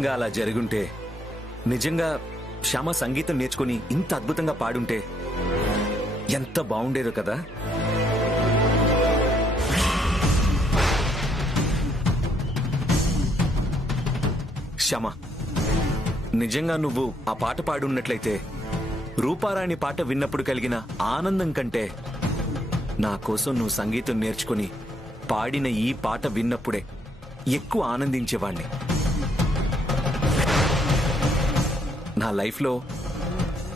నిజంగా అలా జరుగుంటే, నిజంగా శ్యామ సంగీతం నేర్చుకుని ఇంత అద్భుతంగా పాడుంటే ఎంత బాగుండేదో కదా. శ్యామ, నిజంగా నువ్వు ఆ పాట పాడున్నట్లయితే రూపారాణి పాట విన్నప్పుడు కలిగిన ఆనందం కంటే నా కోసం నువ్వు సంగీతం నేర్చుకుని పాడిన ఈ పాట విన్నప్పుడే ఎక్కువ ఆనందించేవాణ్ణి. నా లైఫ్లో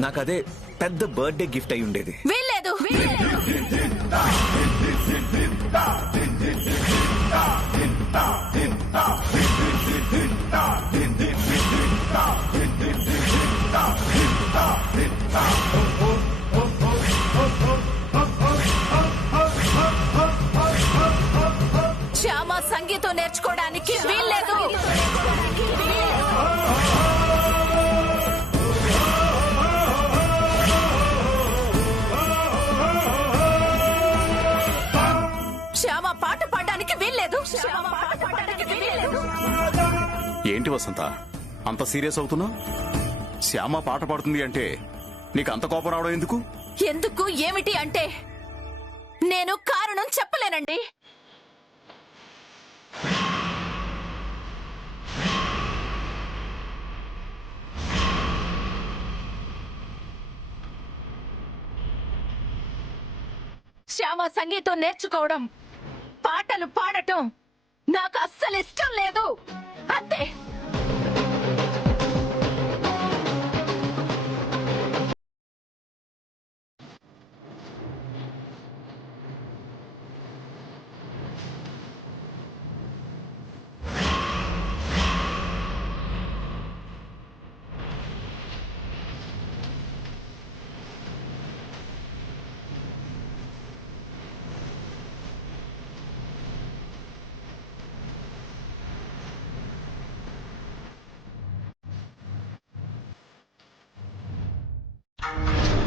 నాకదే పెద్ద బర్త్డే గిఫ్ట్ అయి ఉండేది. శ్యామ సంగీతం నేర్చుకోవడానికి వీల్లేదు. శ్యామ పాట పాడడానికి వీల్లేదు. ఏంటి వసంత, అంత సీరియస్ అవుతున్నా? శ్యామ పాట పాడుతుంది అంటే నీకు అంత కోపం రావడం ఎందుకు? ఎందుకు ఏమిటి అంటే నేను కారణం చెప్పలేనండి. శ్యామ సంగీతం నేర్చుకోవడం, పాటలు పాడటం నాకు అస్సలు ఇష్టం లేదు. అంతే.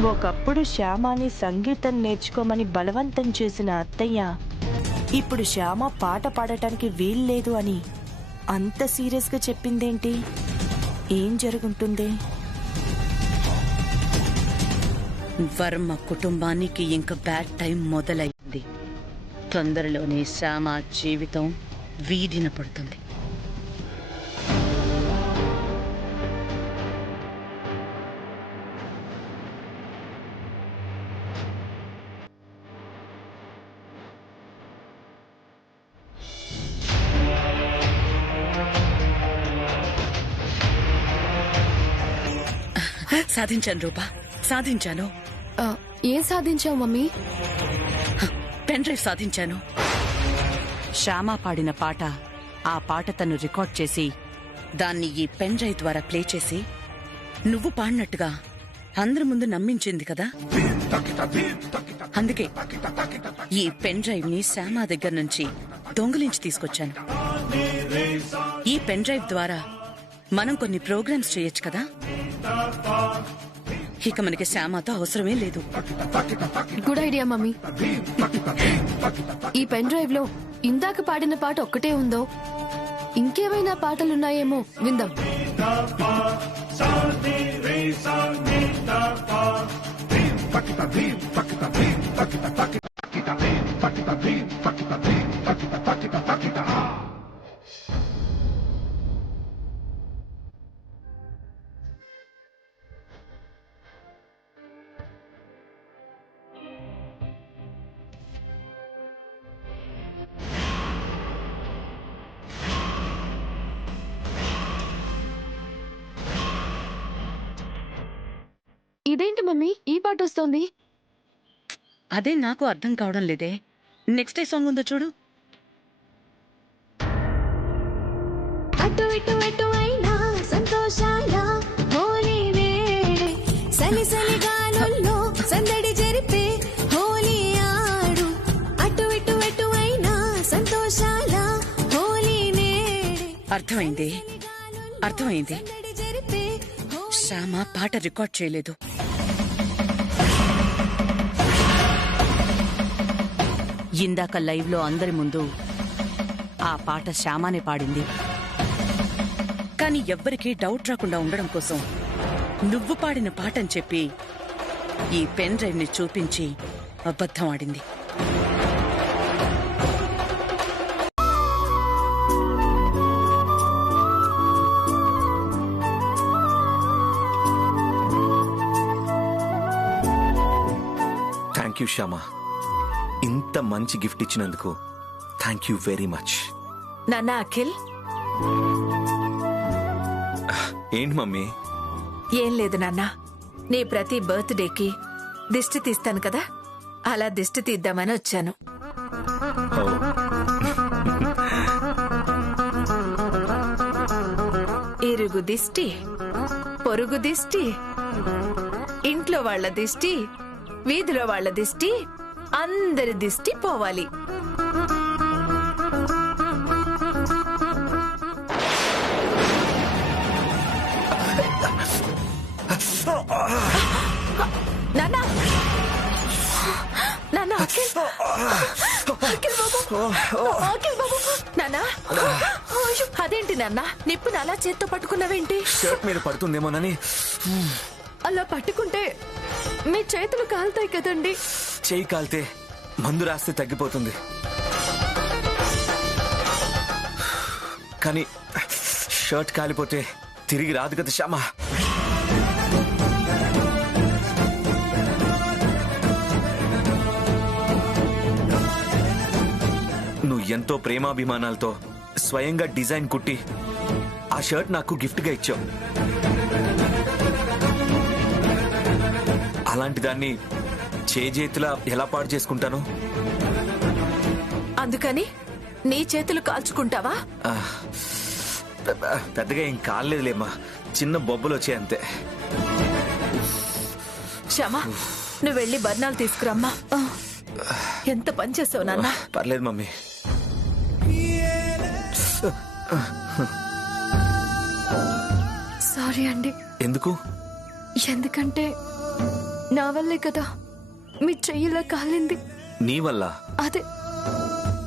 ఒకప్పుడు శ్యామాని సంగీతం నేర్చుకోమని బలవంతం చేసిన అత్తయ్య ఇప్పుడు శ్యామ పాట పాడటానికి వీల్లేదు అని అంత సీరియస్ గా చెప్పిందేంటి? ఏం జరుగుంటుంది? వర్మ కుటుంబానికి ఇంక బ్యాడ్ టైం మొదలైంది. తొందరలోనే శ్యామ జీవితం వీడిన పడుతుంది. సాధించాను రూపా, సాధించాను. ఏం సాధించావు మమ్మీ? పెన్ డ్రైవ్ సాధించాను. శ్యామ పాడిన పాట, ఆ పాట తను రికార్డ్ చేసి దాన్ని ఈ పెన్ డ్రైవ్ ద్వారా ప్లే చేసి నువ్వు పాడినట్టుగా అందరి ముందు నమ్మించింది కదా. అందుకే ఈ పెన్ డ్రైవ్ ని శ్యామ దగ్గర నుంచి దొంగిలించి తీసుకొచ్చాను. ఈ పెన్ డ్రైవ్ ద్వారా మనం కొన్ని ప్రోగ్రామ్స్ చేయొచ్చు కదా. ఇక మనకి శ్యామతో అవసరమే లేదు. Good idea mummy. ఈ పెన్ డ్రైవ్ లో ఇందాక పాడిన పాట ఒక్కటే ఉందో, ఇంకేమైనా పాటలున్నాయేమో విందాం. ఇదేంటి మమ్మీ ఈ పాట వస్తోంది? అదే నాకు అర్థం కావడం లేదే. నెక్స్ట్ ఏ సాంగ్ ఉందో చూడు. అటు ఇటు ఎటు అయినా సంతోషాల హోలీ వేడే, సలి సలి గాలుల్లో సందడి జరిపే హోలీ ఆడు. అటు ఇటు ఎటు అయినా సంతోషాల హోలీ నేడే. అర్థమైంది, అర్థమైంది. జరిపే శ్యామ పాట రికార్డ్ చేయలేదు. ఇందాక లైవ్ లో అందరి ముందు ఆ పాట శ్యామనే పాడింది. కానీ ఎవ్వరికీ డౌట్ రాకుండా ఉండడం కోసం నువ్వు పాడిన పాటని చెప్పి ఈ పెన్ డ్రైవ్ ని చూపించి అబద్ధం ఆడింది. థ్యాంక్ యూ శ్యామ, ఇంత మంచి గిఫ్ట్ ఇచ్చినందుకు థ్యాంక్ యూ వెరీ మచ్. నాన్న అఖిల్, ఏంటి మమ్మీ? ఏం లేదు నాన్న, నీ ప్రతి బర్త్డేకి దిష్టి తీస్తాను కదా, అలా దిష్టి తీద్దామని వచ్చాను. ఓ, ఇరుగు దిష్టి, పొరుగు దిష్టి, ఇంట్లో వాళ్ళ దిష్టి, వీధిలో వాళ్ళ దిష్టి, అందరి దిష్టి పోవాలి. నాన్న, నాన్న అఖిల్, అఖిల్ బాబు, అఖిల్ బాబు, నాన్న, అయ్యో, అదేంటి నాన్న, నిప్పుని అలా చేత్తో పట్టుకున్నావేంటి? షర్ట్ మీద పడుతుందేమోనని. అలా పట్టుకుంటే మీ చేతులు కాలుతాయి కదండి. చేయి కాలితే మందు రాస్తే తగ్గిపోతుంది, కానీ షర్ట్ కాలిపోతే తిరిగి రాదు కదా శ్యామ. నువ్వు ఎంతో ప్రేమాభిమానాలతో స్వయంగా డిజైన్ కుట్టి ఆ షర్ట్ నాకు గిఫ్ట్ గా ఇచ్చావు. అలాంటి దాన్ని చేతులా ఎలా పాడు చేసుకుంటాను? అందుకని నీ చేతులు కాల్చుకుంటావా? ఆ, పెద్దగా ఏం కాలేదులేమ్మా, చిన్న బొబ్బలు వచ్చాయి అంతే. క్షమా, నువ్వు వెళ్ళి బర్ణాలు తీసుకురమ్మా. ఎంత పని చేసావు నాన్న. పర్లేదు మమ్మీ. సారీ అండి. ఎందుకు? ఎందుకంటే నా వల్లే కదా మీ చెయ్యిలా కాలింది. నీ వల్ల? అదే,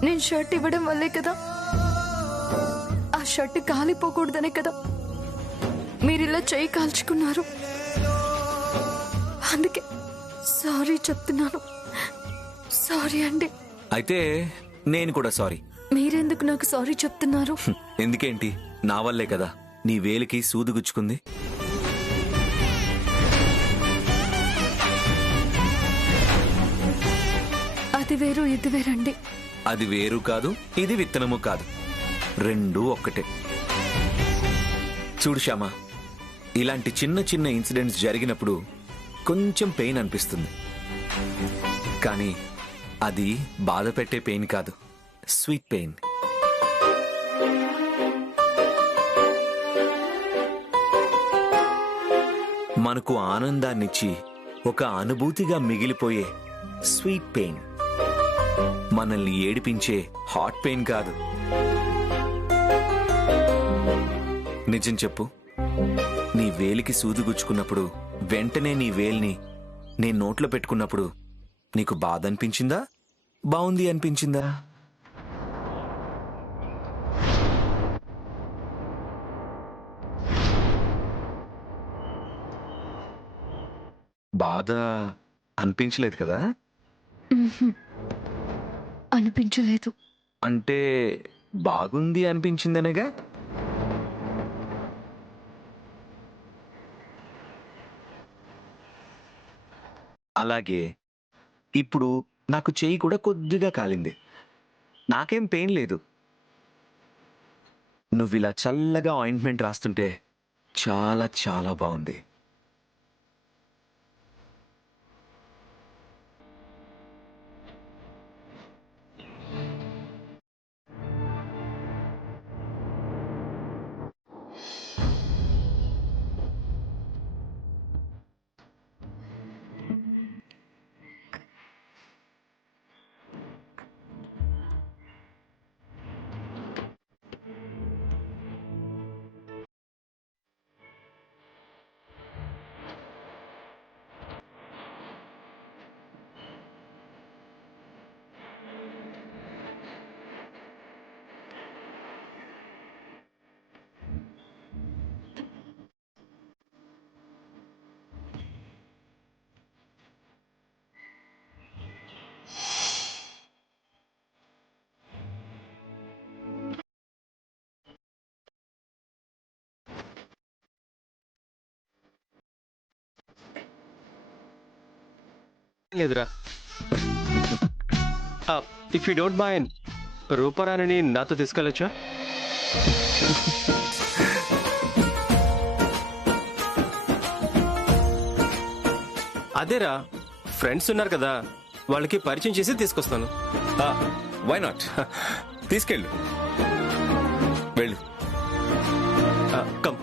నేను షర్ట్ ఇవ్వడం వల్లే కదా. ఆ షర్ట్ కాలిపోకూడదనే కదా మీరిలా చెయ్యి కాల్చుకున్నారు. అందుకే సారీ చెప్తున్నాను. సారీ అండి. అయితే నేను కూడా సారీ. మీరెందుకు నాకు సారీ చెప్తున్నారు? ఎందుకేంటి, నా వల్లే కదా నీ వేలికి సూదు గుచ్చుకుంది. అది వేరు ఇది వేరండి. అది వేరు కాదు, ఇది విత్తనము కాదు, రెండూ ఒక్కటే. చూడు శ్యామ, ఇలాంటి చిన్న చిన్న ఇన్సిడెంట్స్ జరిగినప్పుడు కొంచెం పెయిన్ అనిపిస్తుంది, కానీ అది బాధ పెట్టే పెయిన్ కాదు, స్వీట్ పెయిన్. మనకు ఆనందాన్నిచ్చి ఒక అనుభూతిగా మిగిలిపోయే స్వీట్ పెయిన్, మనల్ని ఏడిపించే హాట్ పెయిన్ కాదు. నిజం చెప్పు, నీ వేలికి సూది గుచ్చుకున్నప్పుడు వెంటనే నీ వేలిని నేను నోట్లో పెట్టుకున్నప్పుడు నీకు బాధ అనిపించిందా, బాగుంది అనిపించిందా? బాధ అనిపించలేదు కదా? అనిపించలేదు. అంటే బాగుంది అనిపించిందనేగా. అలాగే ఇప్పుడు నాకు చెయ్యి కూడా కొద్దిగా కాలింది, నాకేం పెయిన్ లేదు. నువ్వు ఇలా చల్లగా ఆయింట్మెంట్ రాస్తుంటే చాలా చాలా బాగుంది. లేదురా. ఇఫ్ యూ డోంట్ మైండ్ రూపరాణిని నాతో తీసుకెళ్ళొచ్చా? అదేరా, ఫ్రెండ్స్ ఉన్నారు కదా, వాళ్ళకి పరిచయం చేసి తీసుకొస్తాను. వై నాట్, తీసుకెళ్ళు. వెళ్ళు. కమ్.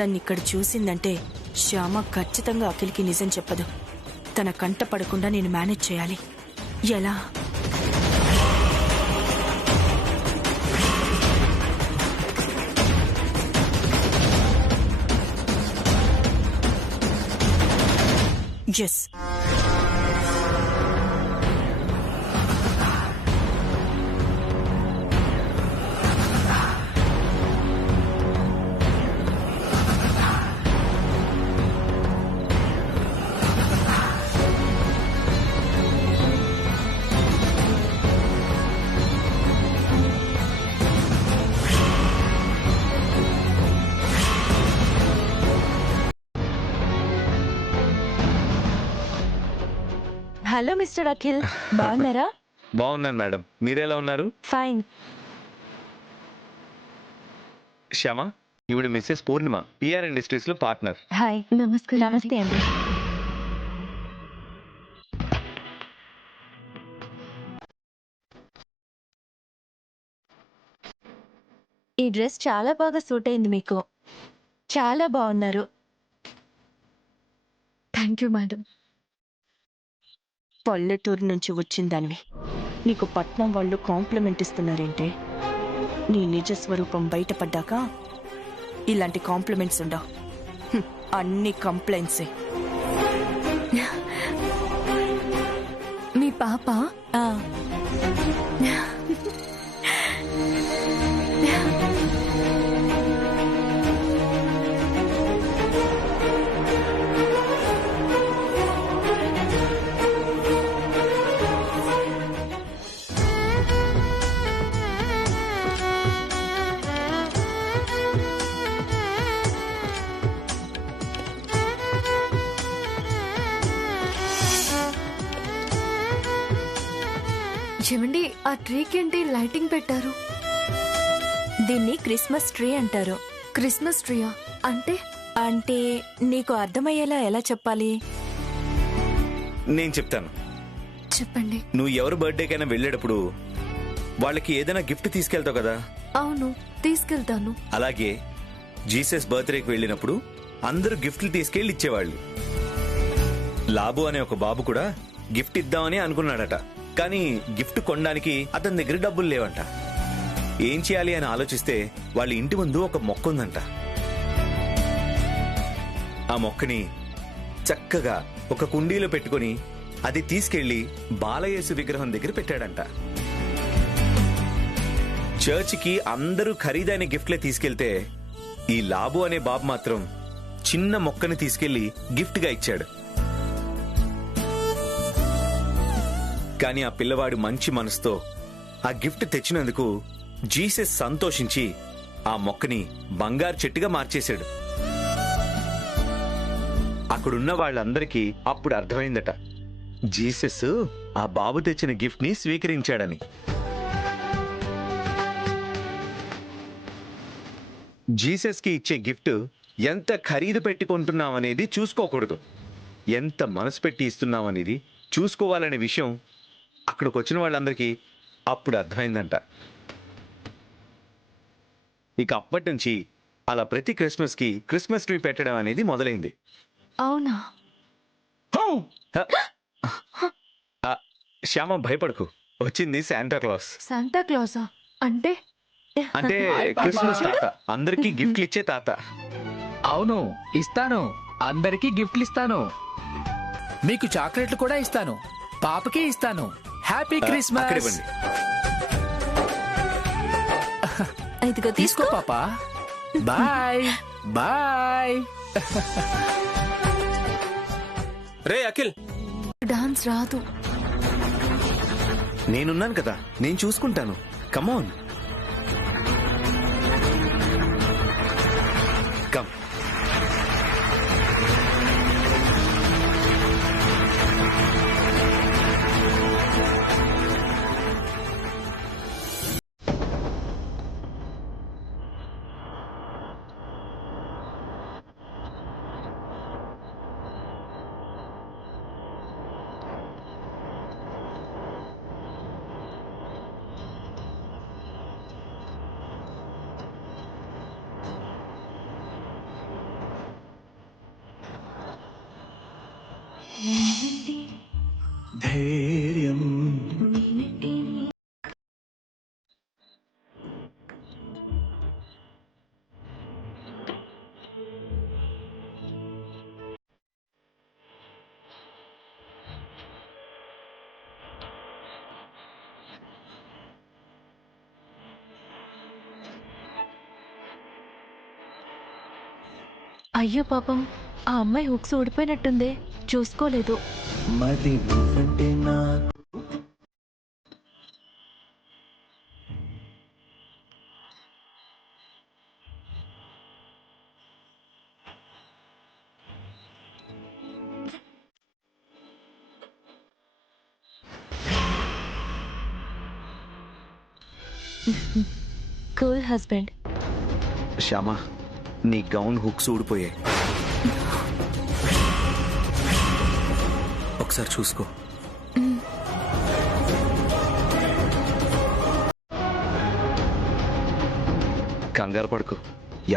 నన్ను ఇక్కడ చూసిందంటే శ్యామ ఖచ్చితంగా అఖిల్కి నిజం చెప్పదు. తన కంట పడకుండా నేను మేనేజ్ చేయాలి. ఎలా? ఎస్, హలో మిస్టర్ అఖిల్, బాగున్నారా? బాగున్నాను మేడం, మీరెలా ఉన్నారు? ఫైన్. శ్యామ, ఈవిడ మిస్సెస్ పూర్ణిమ, పిఆర్ ఇండస్ట్రీస్ లో పార్ట్నర్. హాయ్. నమస్తే. నమస్తే అండి. ఈ డ్రెస్ చాలా బాగా సూట్ అయింది మీకు. చాలా బాగున్నారు. Thank you madam. పల్లెటూరు నుంచి వచ్చిందానివి నీకు పట్నం వాళ్ళు కాంప్లిమెంట్ ఇస్తున్నారేంటే? నీ నిజ స్వరూపం బయటపడ్డాక ఇలాంటి కాంప్లిమెంట్స్ ఉండవు. అన్ని కంప్లైంట్సే. మీ పాప ఏమండి, ఆ ట్రీకి ఏంటి లైటింగ్ పెట్టారు? దీన్ని క్రిస్మస్ ట్రీ అంటారు. క్రిస్మస్ ట్రీయా? అంటే అంటే నీకు అర్థమయ్యేలా ఎలా చెప్పాలి? నేను చెప్తాను. చెప్పండి. నువ్వు ఎవరి బర్త్డేకైనా వెళ్ళేటప్పుడు వాళ్ళకి ఏదైనా గిఫ్ట్ తీసుకెళ్తావు కదా? అవును, తీసుకెళ్తాను. అలాగే జీసస్ బర్త్డేకి వెళ్ళినప్పుడు అందరూ గిఫ్ట్లు తీసుకెళ్లి ఇచ్చేవాళ్ళు. లాబు అనే ఒక బాబు కూడా గిఫ్ట్ ఇద్దామని అనుకున్నాడట. కానీ గిఫ్ట్ కొనడానికి అతని దగ్గర డబ్బులు లేవంట. ఏం చేయాలి అని ఆలోచిస్తే వాళ్ళ ఇంటి ముందు ఒక మొక్క ఉందంట. ఆ మొక్కని చక్కగా ఒక కుండీలో పెట్టుకుని అది తీసుకెళ్లి బాలయేసు విగ్రహం దగ్గర పెట్టాడంట. చర్చికి అందరూ ఖరీదైన గిఫ్ట్లే తీసుకెళ్తే ఈ లాబు అనే బాబు మాత్రం చిన్న మొక్కని తీసుకెళ్లి గిఫ్ట్ గా ఇచ్చాడు. కానీ ఆ పిల్లవాడు మంచి మనసుతో ఆ గిఫ్ట్ తెచ్చినందుకు జీసస్ సంతోషించి ఆ మొక్కని బంగారు చెట్టుగా మార్చేశాడు. అక్కడున్న వాళ్ళందరికీ అప్పుడు అర్థమైందట, జీసస్ ఆ బాబు తెచ్చిన గిఫ్ట్ ని స్వీకరించాడని. జీసస్ కి ఇచ్చే గిఫ్ట్ ఎంత ఖరీదు పెట్టుకుంటున్నాం అనేది చూసుకోకూడదు, ఎంత మనసు పెట్టి ఇస్తున్నాం అనేది చూసుకోవాలనే విషయం అక్కడికి వచ్చిన వాళ్ళందరికీ అప్పుడు అర్థమైందంట. ఇక అప్పటి నుంచి అలా ప్రతి క్రిస్మస్ కి క్రిస్మస్ ట్రీ పెట్టడం అనేది మొదలైంది. అవునా? శ్యామ, భయపడకు, వచ్చింది శాంటా క్లాస్. శాంటా క్లాసా? అంటే అంటే క్రిస్మస్ తాత, అందరికీ గిఫ్ట్లు ఇచ్చే తాత. అవును, ఇస్తాను. అందరికీ గిఫ్ట్లు ఇస్తాను. మీకు చాక్లెట్లు కూడా ఇస్తాను. పాపకి ఇస్తాను. Happy Christmas. అక్కడ ఇవ్వండి. ఇదిగో తీసుకో పాపా. Bye bye. రే అఖిల్, డాన్స్ రాదు. నేనున్నాను కదా, నేను చూసుకుంటాను. Come on come. అయ్యో పాపం, ఆ అమ్మాయి హుక్స్ ఊడిపోయినట్టుందే, చూసుకోలేదు. Cool husband. శ్యామ, నీ గౌన్ హుక్స్ ఊడిపోయాయి. ఒకసారి చూసుకో. కంగారు పడుకో,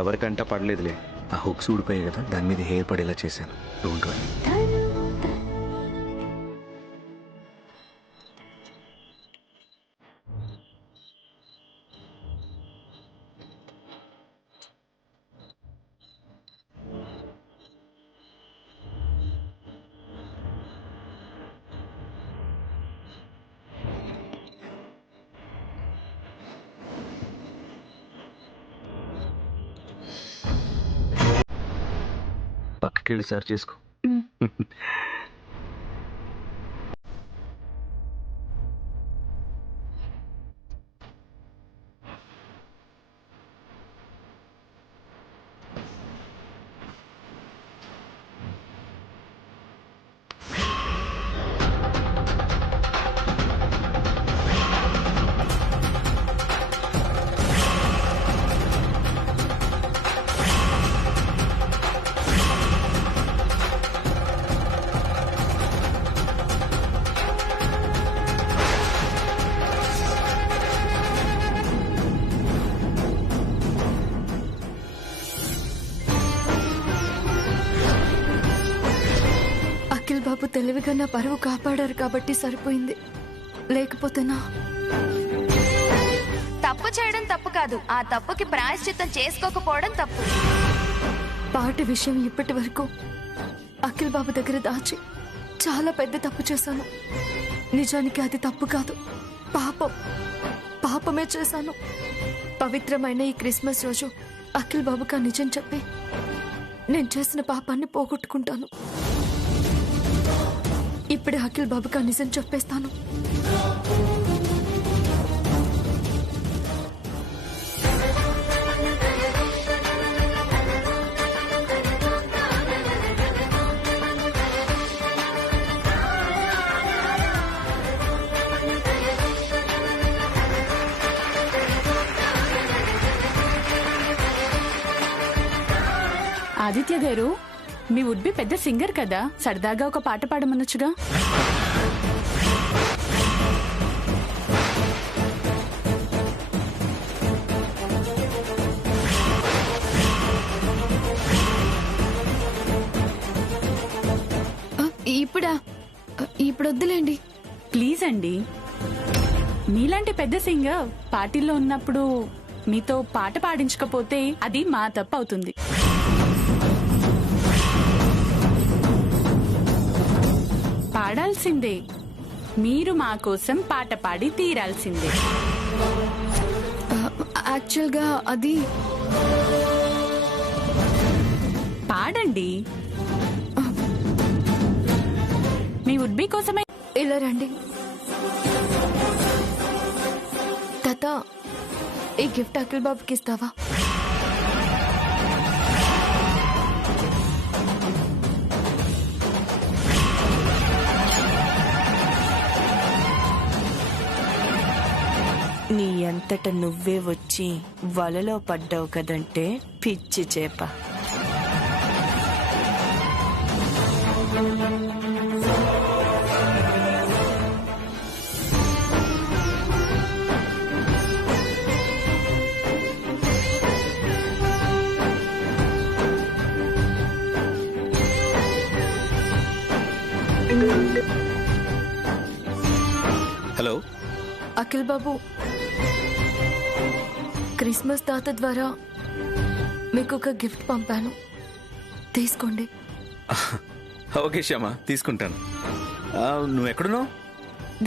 ఎవరికంట పడలేదులే. ఆ హుక్స్ ఊడిపోయాయి కదా, దాని మీద హెయిర్ పడేలా చేశాను. Don't worry. పక్కకెళ్ళి సర్చ్ చేసుకో. అఖిల్ బాబు తెలివిగా నా పరువు కాపాడారు కాబట్టి సరిపోయింది. లేకపోతేనా? తప్పు చేయడం తప్పు కాదు, ఆ తప్పుకి ప్రాయశ్చిత్తం చేసుకోకపోవడం తప్పు. పాటి విషయం ఇప్పటి వరకు అఖిల్ బాబు దగ్గర దాచి చాలా పెద్ద తప్పు చేశాను. నిజానికి అది తప్పు కాదు, పాపమే చేశాను. పవిత్రమైన ఈ క్రిస్మస్ రోజు అఖిల్ బాబుకి ఆ నిజం చెప్పి నేను చేసిన పాపాన్ని పోగొట్టుకుంటాను. ఇప్పుడే అఖిల్ బాబుకి ఆ నిజం చెప్పేస్తాను. ఆదిత్య గారు, మీ వుడ్ బి పెద్ద సింగర్ కదా, సరదాగా ఒక పాట పాడమనొచ్చుగా. ఇప్పుడు వద్దులేండి ప్లీజ్ అండి. మీలాంటి పెద్ద సింగర్ పార్టీలో ఉన్నప్పుడు మీతో పాట పాడించకపోతే అది మా తప్పు అవుతుంది. పాడాల్సిందే, మీరు మా కోసం పాట పాడి తీరాల్సిందే. యాక్చువల్గా అది పాడండి. మీ వుడ్బీ కోసమే. ఇలా రండి తాత, ఈ గిఫ్ట్ అఖిల్ బాబుకి ఇస్తావా? నీ అంతట నువ్వే వచ్చి వలలో పడ్డావు కదంటే పిచ్చి చేప. హలో అఖిల్ బాబు, క్రిస్మస్ తాత ద్వారా మీకు ఒక గిఫ్ట్ పంపాను, తీసుకోండి. ఓకే శ్యామ, తీసుకుంటాను. నువ్వు ఎక్కడున్నావు?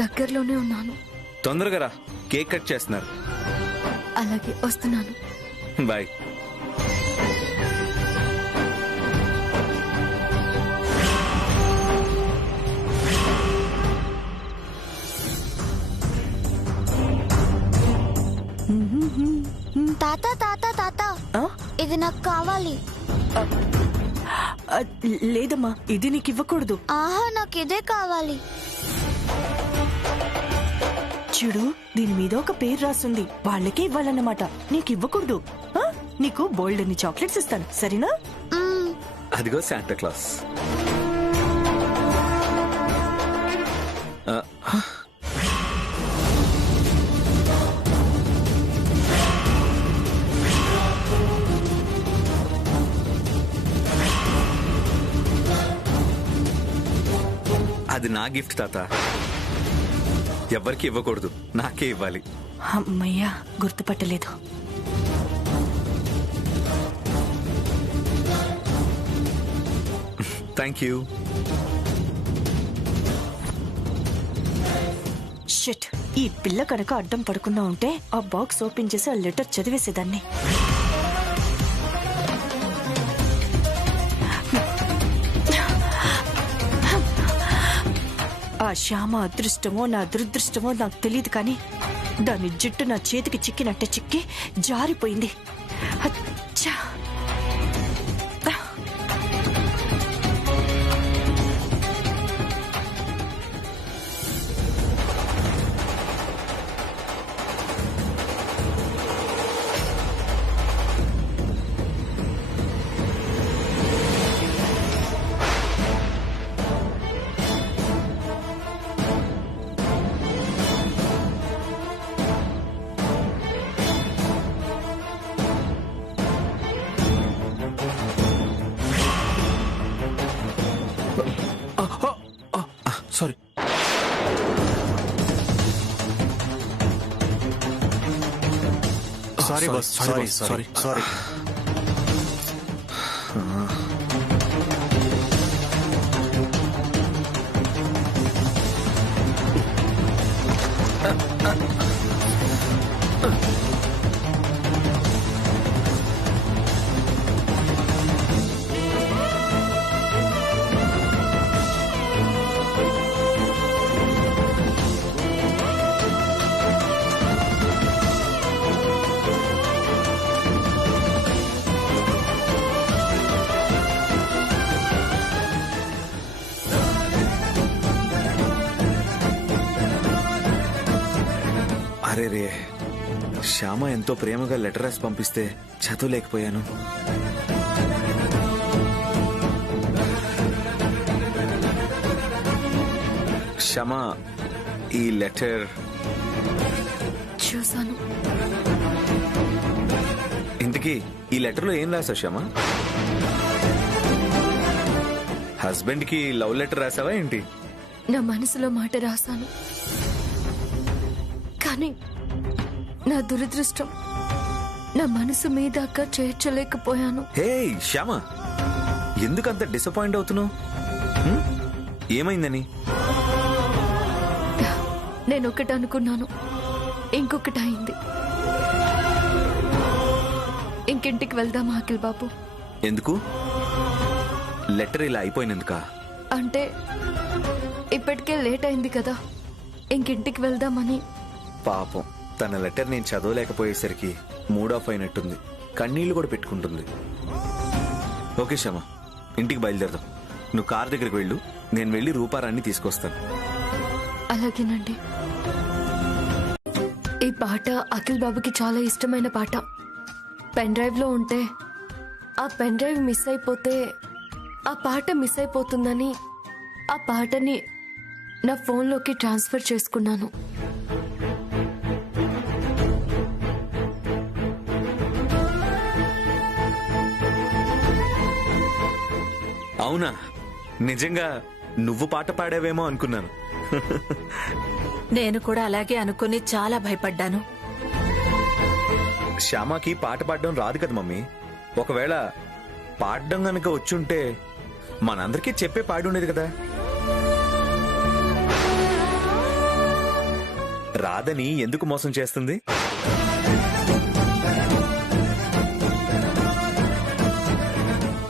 దగ్గరలోనే ఉన్నాను. తొందరగా రా, కేక్ కట్ చేస్తున్నారు. అలాగే వస్తున్నాను. బాయ్. తాత తాత తాత, ఆ? ఇది నాకు కావాలి. లేదమ్మా, ఇది నీకు ఇవ్వకూడదు. ఆహా, నాకు ఇదే కావాలి. చూడు, దీని మీద ఒక పేరు రాస్తుంది, వాళ్ళకే ఇవ్వాలన్నమాట, నీకు ఇవ్వకూడదు. ఆ? నీకు బోల్డ్ అని చాక్లెట్స్ ఇస్తాను, సరేనా? మ్మ్. అదిగో శాంటా క్లాస్. అది నా గిఫ్ట్ తాత, ఎవ్వరికి ఇవ్వకూడదు, నాకే ఇవ్వాలి. అమ్మయ్యా, గుర్తుపట్టలేదు. Thank you. షిట్, ఈ పిల్ల కనుక అడ్డం పడుకున్నా ఉంటే ఆ బాక్స్ ఓపెన్ చేసి ఆ లెటర్ చదివేసేదాన్ని. ఆ శ్యామ అదృష్టమో నా దురదృష్టమో నాకు తెలియదు, కానీ దాని జుట్టు నా చేతికి చిక్కినట్టే చిక్కి జారిపోయింది. అచ్చా. Sorry. Sorry boss, sorry sorry sorry. అరే రే, శ్యామ ఎంతో ప్రేమగా లెటర్ రాసి పంపిస్తే చదవలేకపోయాను. శ్యామ, ఈ లెటర్ చూసాను. ఇంతకీ ఈ లెటర్లో ఏం రాసావు శ్యామ? హస్బెండ్ కి లవ్ లెటర్ రాసావా ఏంటి? నా మనసులో మాట రాశాను, కానీ నా దురదృష్టం నా మనసు మీద చేర్చలేకపోయాను. హే శ్యామ, ఎందుకంత డిసప్పాయింట్ అవుతున్నావు? ఏమైందని? నేను ఒకటి అనుకున్నాను, ఇంకొకటి అయింది. ఇంకింటికి వెళ్దామా అఖిల్ బాబు? ఎందుకు? లెటర్ ఇలా అయిపోయినందుకా? అంటే ఇప్పటికే లేట్ అయింది కదా, ఇంకింటికి వెళ్దామని. పాపం, తన లెటర్ నేను చదవలేకపోయేసరికి మూడ్ ఆఫ్ అయినట్టుంది. కన్నీళ్లు కూడా పెట్టుకుంటుంది. ఓకే శ్యామ, ఇంటికి బయలుదేరదాం. నువ్వు కార్ దగ్గరికి వెళ్ళు, నేను వెళ్ళి రూపారాన్ని తీసుకొస్తాను. అలాగేనండి. ఈ పాట అఖిల్ బాబుకి చాలా ఇష్టమైన పాట. పెన్ డ్రైవ్ లో ఉంటే ఆ పెన్ డ్రైవ్ మిస్ అయిపోతే ఆ పాట మిస్ అయిపోతుందని ఆ పాటని నా ఫోన్లోకి ట్రాన్స్ఫర్ చేసుకున్నాను. అవునా? నిజంగా నువ్వు పాట పాడావేమో అనుకున్నాను. నేను కూడా అలాగే అనుకుని చాలా భయపడ్డాను. శ్యామకి పాట పాడడం రాదు కదా మమ్మీ. ఒకవేళ పాడడం గనక వచ్చుంటే మనందరికీ చెప్పే పాడి ఉండేది కదా. రాదని ఎందుకు మోసం చేస్తుంది?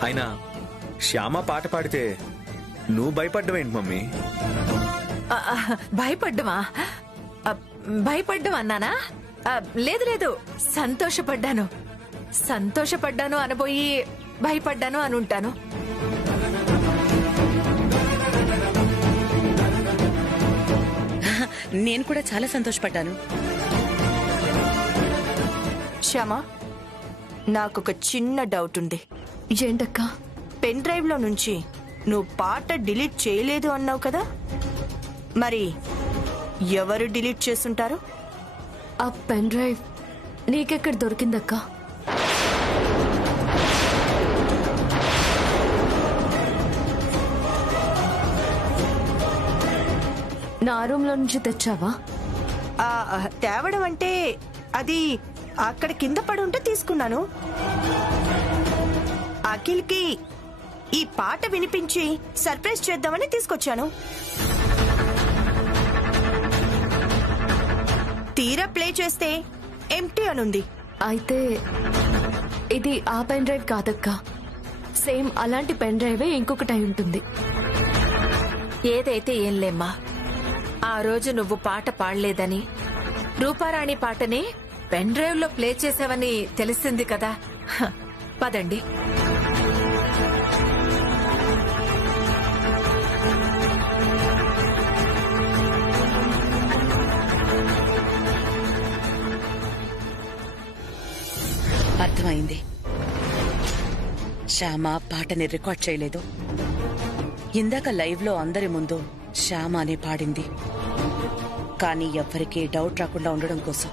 అయినా శ్యామ పాట పాడితే నువ్వు భయపడ్డవేంటి మమ్మీ? భయపడ్డమా? భయపడ్డం అన్నానా? లేదు లేదు, సంతోషపడ్డాను. సంతోషపడ్డాను అనబోయి భయపడ్డాను అని ఉంటాను. నేను కూడా చాలా సంతోషపడ్డాను. శ్యామ, నాకొక చిన్న డౌట్ ఉంది. ఏంటక్కా? పెన్ డ్రైవ్ లో నుంచి నువ్వు పాట డిలీట్ చేయలేదు అన్నావు కదా, మరి ఎవరు డిలీట్ చేసుంటారు? ఆ పెన్ డ్రైవ్ నీకెక్కడ దొరికిందక్కా? నా రూమ్ లో నుంచి తెచ్చావా? తేవడం అంటే అది అక్కడ కింద పడి ఉంటే తీసుకున్నాను. అఖిల్కి ఈ పాట వినిపించి సర్ప్రైజ్ చేద్దామని తీసుకొచ్చాను. తీరా ప్లే చేస్తే ఎంటీ అనుంది. అయితే ఇది ఆ పెన్ డ్రైవ్ కాదక్కా. సేమ్ అలాంటి పెన్ డ్రైవే ఇంకొకటి అయి ఉంటుంది. ఏదైతే ఏంలేమ్మా, ఆ రోజు నువ్వు పాట పాడలేదని, రూపారాణి పాటని పెన్ డ్రైవ్ లో ప్లే చేసావని తెలిసింది కదా. పదండి. అర్థమైంది. శ్యామ పాటని రికార్డ్ చేయలేదు. ఇందాక లైవ్ లో అందరి ముందు శ్యామ అనే పాడింది. కానీ ఎవ్వరికీ డౌట్ రాకుండా ఉండడం కోసం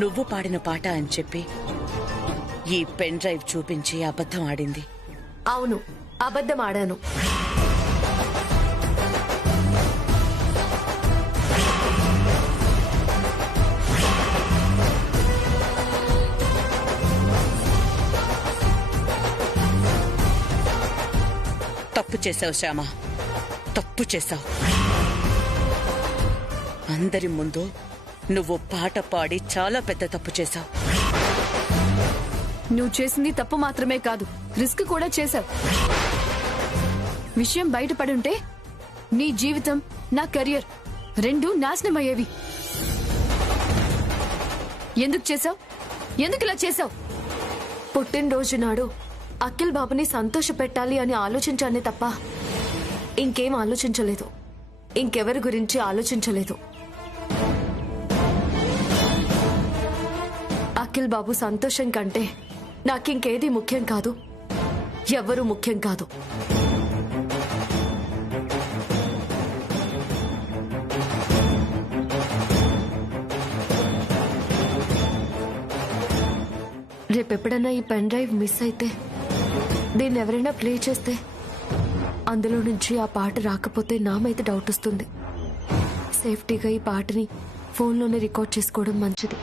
నువ్వు పాడిన పాట అని చెప్పి ఈ పెన్ డ్రైవ్ చూపించి అబద్ధం ఆడింది. అవును, అబద్ధం ఆడాను. తప్పు చేశావు శ్యామ, తప్పు చేశావు. అందరి ముందు నువ్వు పాట పాడి చాలా పెద్ద తప్పు చేశావు. నువ్వు చేసింది తప్పు మాత్రమే కాదు, రిస్క్ కూడా చేశావు. విషయం బయటపడుంటే నీ జీవితం, నా కెరియర్ రెండూ నాశనం అయ్యేవి. ఎందుకు చేశావు? ఎందుకు ఇలా చేశావు? పుట్టినరోజు నాడు అఖిల్ బాబుని సంతోష పెట్టాలి అని ఆలోచించానే తప్ప ఇంకేం ఆలోచించలేదు. ఇంకెవరి గురించి ఆలోచించలేదు. అఖిల్ బాబు సంతోషం కంటే నాకింకేది ముఖ్యం కాదు, ఎవ్వరూ ముఖ్యం కాదు. రేపెప్పుడైనా ఈ పెన్ డ్రైవ్ మిస్ అయితే, దీన్ని ఎవరైనా ప్లే చేస్తే అందులో నుంచి ఆ పాట రాకపోతే నా మీద డౌట్ వస్తుంది. సేఫ్టీగా ఈ పాటని ఫోన్లోనే రికార్డ్ చేసుకోవడం మంచిది.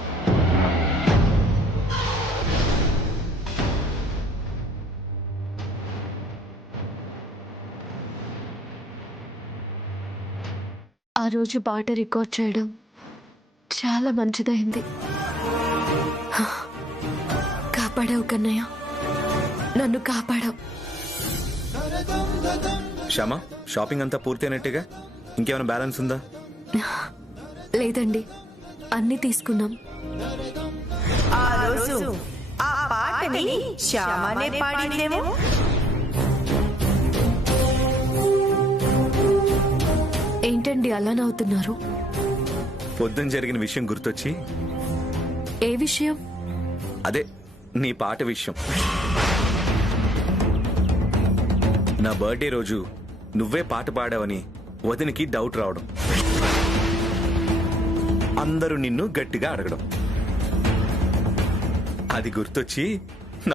ఆ రోజు పాట రికార్డ్ చేయడం చాలా మంచిదైంది. కాపాడావు కన్నయ్య, నన్ను కాపాడావు. శ్యామ, షాపింగ్ అంతా పూర్తయినట్టుగా? ఇంకేమైనా బ్యాలెన్స్ ఉందా? లేదండి, అన్ని తీసుకున్నాం. ఆ రోజు ఆ పాటని శ్యామనే పాడిందేమో. ఏంటండి అలా నవ్వుతున్నారు? పొద్దున జరిగిన విషయం గుర్తొచ్చి. ఏ విషయం? అదే నీ పాట విషయం. నా బర్త్డే రోజు నువ్వే పాట పాడావని వదినికి డౌట్ రావడం, అందరూ నిన్ను గట్టిగా అడగడం, అది గుర్తొచ్చి